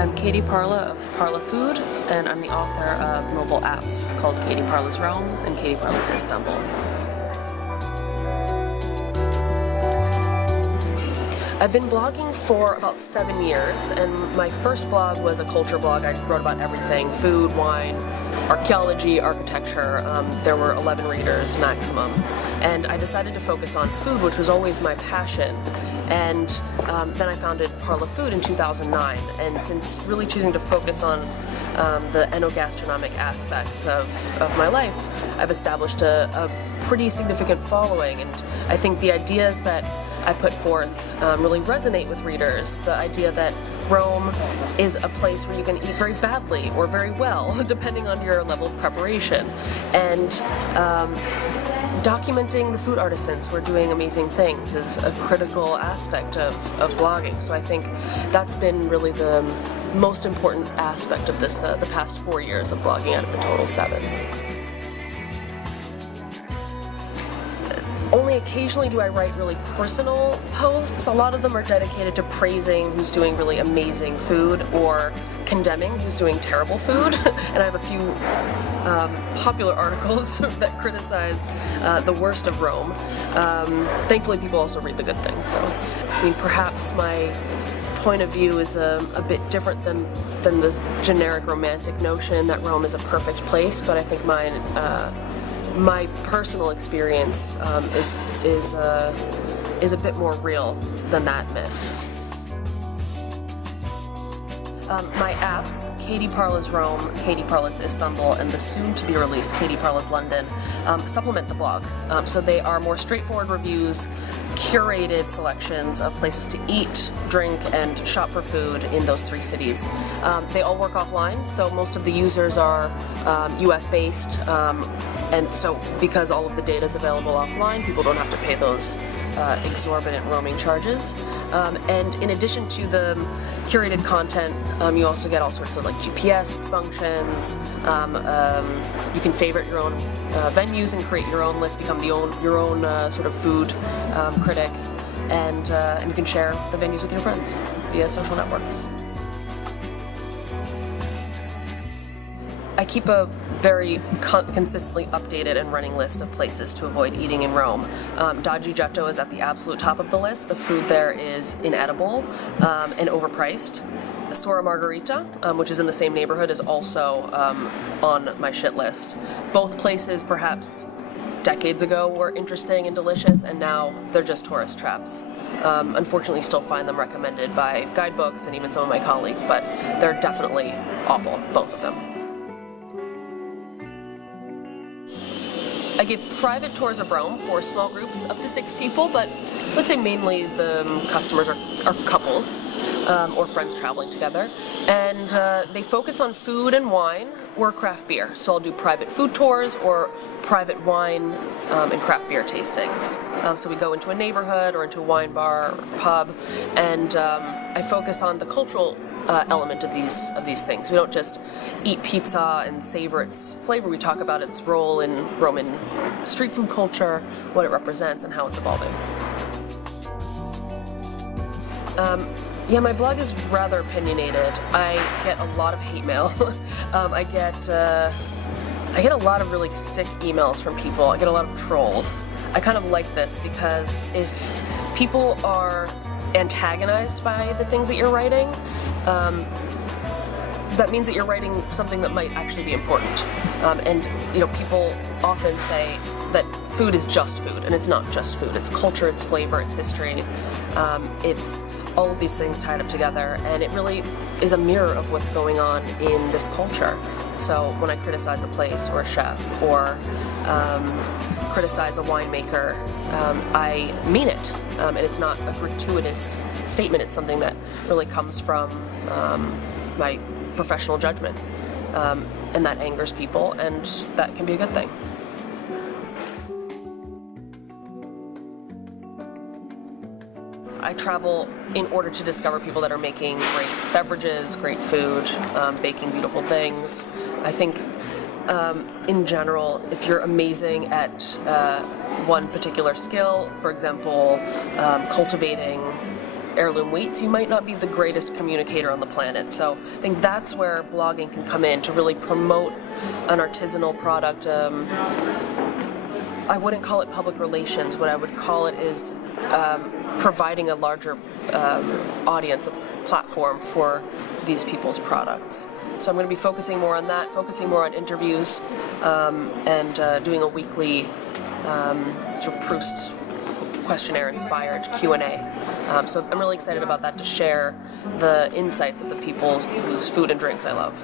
I'm Katie Parla of Parla Food, and I'm the author of mobile apps called Katie Parla's Rome and Katie Parla's Istanbul. I've been blogging for about 7 years, and my first blog was a culture blog. I wrote about everything: food, wine, archaeology, architecture. There were 11 readers maximum. And I decided to focus on food, which was always my passion. And then I founded Parla Food in 2009. And since really choosing to focus on the enogastronomic aspects of my life, I've established a pretty significant following. And I think the ideas that I put forth really resonate with readers. The idea that Rome is a place where you can eat very badly or very well, depending on your level of preparation. And documenting the food artisans who are doing amazing things is a critical aspect of blogging. So I think that's been really the most important aspect of this, the past 4 years of blogging out of the total 7. Only occasionally do I write really personal posts. A lot of them are dedicated to praising who's doing really amazing food or condemning who's doing terrible food. And I have a few popular articles that criticize the worst of Rome. Thankfully, people also read the good things. So, I mean, perhaps my point of view is a bit different than the generic romantic notion that Rome is a perfect place, but I think mine. My personal experience is a bit more real than that myth. My apps, Katie Parla's Rome, Katie Parla's Istanbul, and the soon-to-be-released Katie Parla's London, supplement the blog. So they are more straightforward reviews, curated selections of places to eat, drink, and shop for food in those 3 cities. They all work offline, so most of the users are US-based, and so because all of the data is available offline, people don't have to pay those exorbitant roaming charges. And in addition to the curated content, you also get all sorts of like GPS functions. You can favorite your own venues and create your own list, become your own sort of food critic, and you can share the venues with your friends via social networks. I keep a very consistently updated and running list of places to avoid eating in Rome. Daggi Getto is at the absolute top of the list. The food there is inedible and overpriced. Sora Margherita, which is in the same neighborhood, is also on my shit list. Both places, perhaps decades ago, were interesting and delicious, and now they're just tourist traps. Unfortunately, you still find them recommended by guidebooks and even some of my colleagues, but they're definitely awful, both of them. I give private tours of Rome for small groups up to 6 people, but let's say mainly the customers are couples or friends traveling together. And they focus on food and wine or craft beer. So I'll do private food tours or private wine and craft beer tastings. So we go into a neighborhood or into a wine bar or pub, and I focus on the cultural element of these things. We don't just eat pizza and savor its flavor. We talk about its role in Roman street food culture, what it represents, and how it's evolving. Yeah, my blog is rather opinionated. I get a lot of hate mail. I get a lot of really sick emails from people. I get a lot of trolls. I kind of like this because if people are antagonized by the things that you're writing, that means that you're writing something that might actually be important. And people often say that food is just food, and it's not just food. It's culture, it's flavor, it's history. It's all of these things tied up together, and it really is a mirror of what's going on in this culture. So when I criticize a place or a chef or criticize a winemaker, I mean it, and it's not a gratuitous statement. It's something that really comes from my professional judgment, and that angers people, and that can be a good thing. I travel in order to discover people that are making great beverages, great food, baking beautiful things. I think in general, if you're amazing at one particular skill, for example, cultivating heirloom wheats, you might not be the greatest communicator on the planet. So I think that's where blogging can come in to really promote an artisanal product. I wouldn't call it public relations. What I would call it is providing a larger audience, a platform for these people's products. So I'm going to be focusing more on that, focusing more on interviews, and doing a weekly sort of Proust questionnaire-inspired Q&A. So I'm really excited about that, to share the insights of the people whose food and drinks I love.